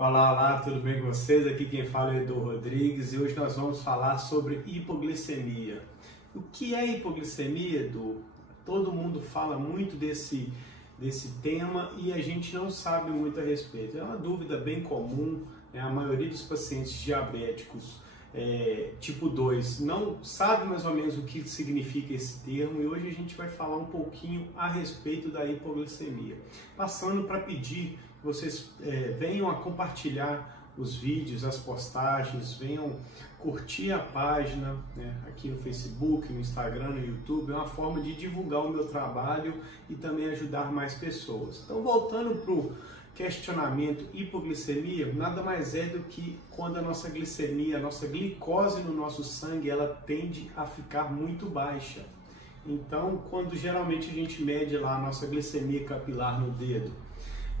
Olá, olá, tudo bem com vocês? Aqui quem fala é Edu Rodrigues e hoje nós vamos falar sobre hipoglicemia. O que é hipoglicemia, Edu? Todo mundo fala muito desse tema e a gente não sabe muito a respeito. É uma dúvida bem comum, né? A maioria dos pacientes diabéticos tipo 2 não sabe mais ou menos o que significa esse termo e hoje a gente vai falar um pouquinho a respeito da hipoglicemia. Passando para pedir que vocês venham a compartilhar os vídeos, as postagens, venham curtir a página, né, aqui no Facebook, no Instagram, no YouTube. É uma forma de divulgar o meu trabalho e também ajudar mais pessoas. Então, voltando para o questionamento hipoglicemia, nada mais é do que quando a nossa glicemia, a nossa glicose no nosso sangue, ela tende a ficar muito baixa. Então, quando geralmente a gente mede lá a nossa glicemia capilar no dedo,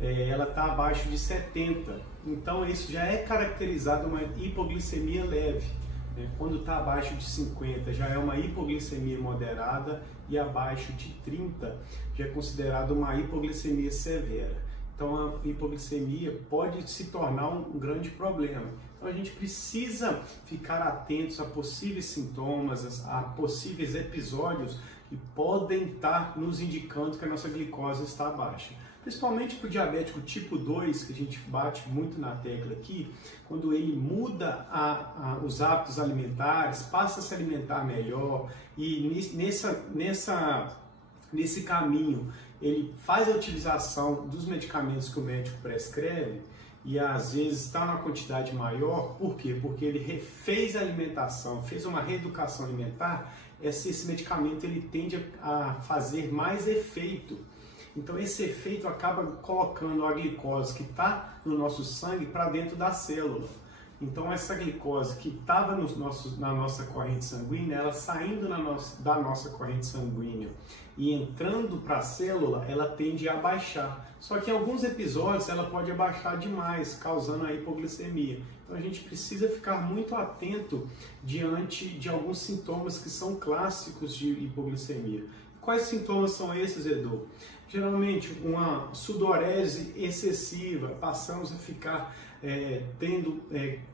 ela está abaixo de 70, então isso já é caracterizado uma hipoglicemia leve, né? Quando está abaixo de 50 já é uma hipoglicemia moderada e abaixo de 30 já é considerado uma hipoglicemia severa. Então a hipoglicemia pode se tornar um grande problema. Então a gente precisa ficar atentos a possíveis sintomas, a possíveis episódios que podem estar nos indicando que a nossa glicose está baixa. Principalmente para o diabético tipo 2, que a gente bate muito na tecla aqui, quando ele muda os hábitos alimentares, passa a se alimentar melhor e nesse caminho ele faz a utilização dos medicamentos que o médico prescreve e às vezes está numa quantidade maior. Por quê? Porque ele refez a alimentação, fez uma reeducação alimentar, esse medicamento ele tende a fazer mais efeito. Então esse efeito acaba colocando a glicose que está no nosso sangue para dentro da célula. Então essa glicose que estava na nossa corrente sanguínea, ela saindo da nossa corrente sanguínea e entrando para a célula, ela tende a abaixar. Só que em alguns episódios ela pode abaixar demais, causando a hipoglicemia. Então a gente precisa ficar muito atento diante de alguns sintomas que são clássicos de hipoglicemia. Quais sintomas são esses, Edu? Geralmente uma sudorese excessiva, passamos a ficar tendo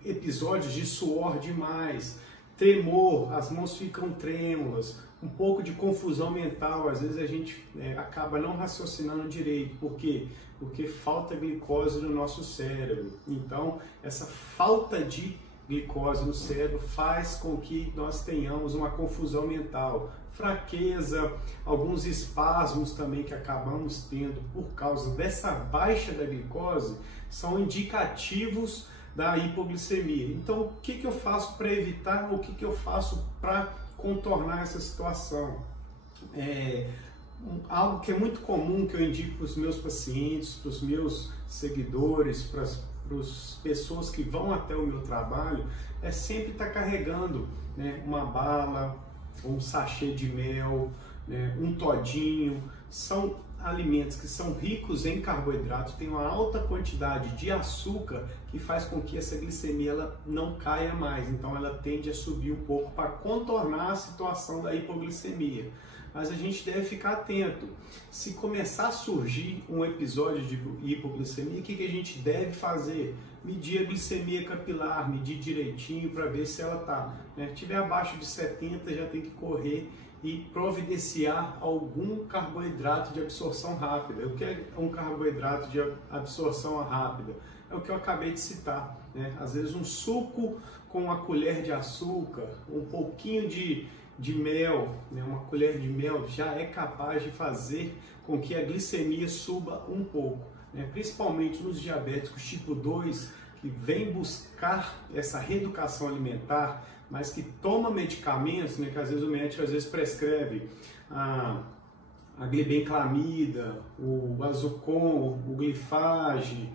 episódios de suor demais, tremor, as mãos ficam trêmulas, um pouco de confusão mental, às vezes a gente acaba não raciocinando direito. Por quê? Porque falta glicose no nosso cérebro. Então, essa falta de glicose no cérebro faz com que nós tenhamos uma confusão mental, fraqueza, alguns espasmos também que acabamos tendo por causa dessa baixa da glicose, são indicativos da hipoglicemia. Então, o que eu faço para evitar, o que eu faço para contornar essa situação? Algo que é muito comum, que eu indico para os meus pacientes, para os meus seguidores, para as pessoas que vão até o meu trabalho, é sempre estar carregando, né, uma bala, um sachê de mel, né, um todinho. São alimentos que são ricos em carboidrato, tem uma alta quantidade de açúcar que faz com que essa glicemia ela não caia mais, então ela tende a subir um pouco para contornar a situação da hipoglicemia. Mas a gente deve ficar atento. Se começar a surgir um episódio de hipoglicemia, o que a gente deve fazer? Medir a glicemia capilar, medir direitinho para ver se ela está, né? Se estiver abaixo de 70, já tem que correr e providenciar algum carboidrato de absorção rápida. O que é um carboidrato de absorção rápida? É o que eu acabei de citar, né? Às vezes um suco com uma colher de açúcar, um pouquinho de mel, né? Uma colher de mel já é capaz de fazer com que a glicemia suba um pouco, né? Principalmente nos diabéticos tipo 2, que vem buscar essa reeducação alimentar, mas que toma medicamentos, né? Que às vezes o médico prescreve a glibenclamida, o Azucon, o Glifage,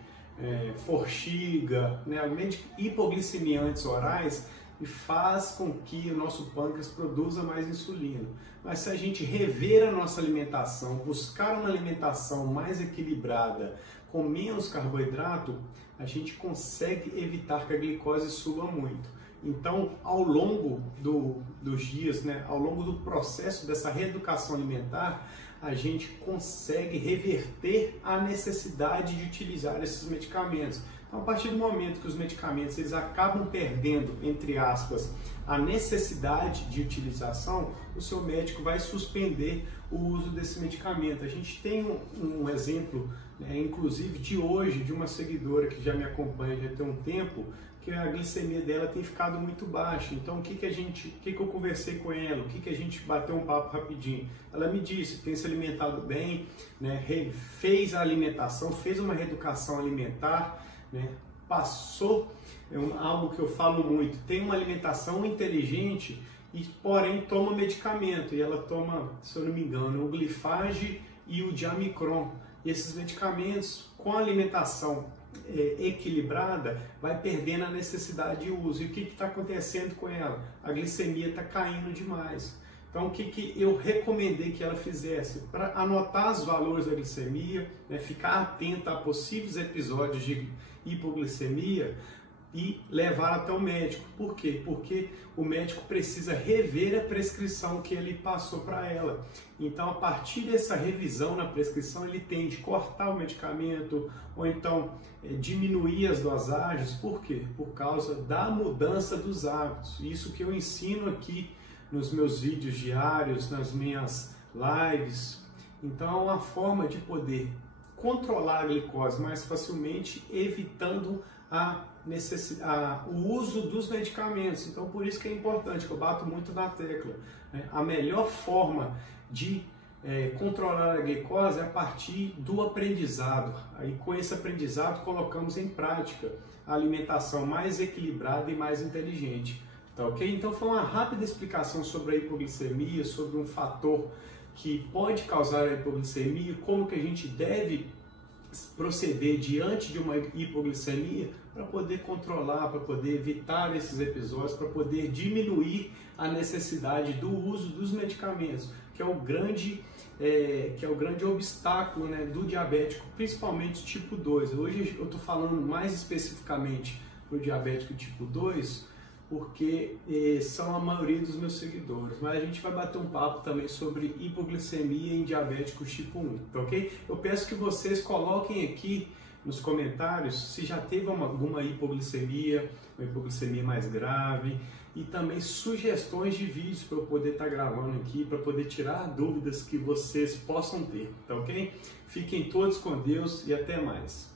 Forxiga, né? Hipoglicemiantes orais, e faz com que o nosso pâncreas produza mais insulina. Mas se a gente rever a nossa alimentação, buscar uma alimentação mais equilibrada, com menos carboidrato, a gente consegue evitar que a glicose suba muito. Então, ao longo dos dias, né, ao longo do processo dessa reeducação alimentar, a gente consegue reverter a necessidade de utilizar esses medicamentos. Então, a partir do momento que os medicamentos eles acabam perdendo, entre aspas, a necessidade de utilização, o seu médico vai suspender o uso desse medicamento. A gente tem um exemplo, né, inclusive de hoje, de uma seguidora que já me acompanha já tem um tempo, que a glicemia dela tem ficado muito baixa. Então, o que eu conversei com ela, o que a gente bateu um papo rapidinho? Ela me disse que tem se alimentado bem, né, fez a alimentação, fez uma reeducação alimentar, né, passou, algo que eu falo muito, tem uma alimentação inteligente, e porém toma medicamento, e ela toma, se eu não me engano, o Glifage e o Diamicron. E esses medicamentos, com a alimentação equilibrada, vai perdendo a necessidade de uso. E o que está acontecendo com ela? A glicemia está caindo demais. Então, o que eu recomendei que ela fizesse? Para anotar os valores da glicemia, né, ficar atenta a possíveis episódios de hipoglicemia e levar até o médico. Por quê? Porque o médico precisa rever a prescrição que ele passou para ela. Então, a partir dessa revisão na prescrição, ele tende a cortar o medicamento ou então diminuir as dosagens. Por quê? Por causa da mudança dos hábitos. Isso que eu ensino aqui nos meus vídeos diários, nas minhas lives. Então, é uma forma de poder controlar a glicose mais facilmente, evitando o uso dos medicamentos. Então, por isso que é importante, que eu bato muito na tecla, né? A melhor forma de controlar a glicose é a partir do aprendizado. Aí, com esse aprendizado, colocamos em prática a alimentação mais equilibrada e mais inteligente. Tá, ok? Então, foi uma rápida explicação sobre a hipoglicemia, sobre um fator que pode causar a hipoglicemia, como que a gente deve proceder diante de uma hipoglicemia para poder controlar, para poder evitar esses episódios, para poder diminuir a necessidade do uso dos medicamentos, que é o grande obstáculo, né, do diabético, principalmente tipo 2. Hoje eu estou falando mais especificamente do diabético tipo 2, porque são a maioria dos meus seguidores, mas a gente vai bater um papo também sobre hipoglicemia em diabéticos tipo 1, tá ok? Eu peço que vocês coloquem aqui nos comentários se já teve alguma hipoglicemia, uma hipoglicemia mais grave, e também sugestões de vídeos para eu poder estar gravando aqui, para poder tirar dúvidas que vocês possam ter, tá ok? Fiquem todos com Deus e até mais.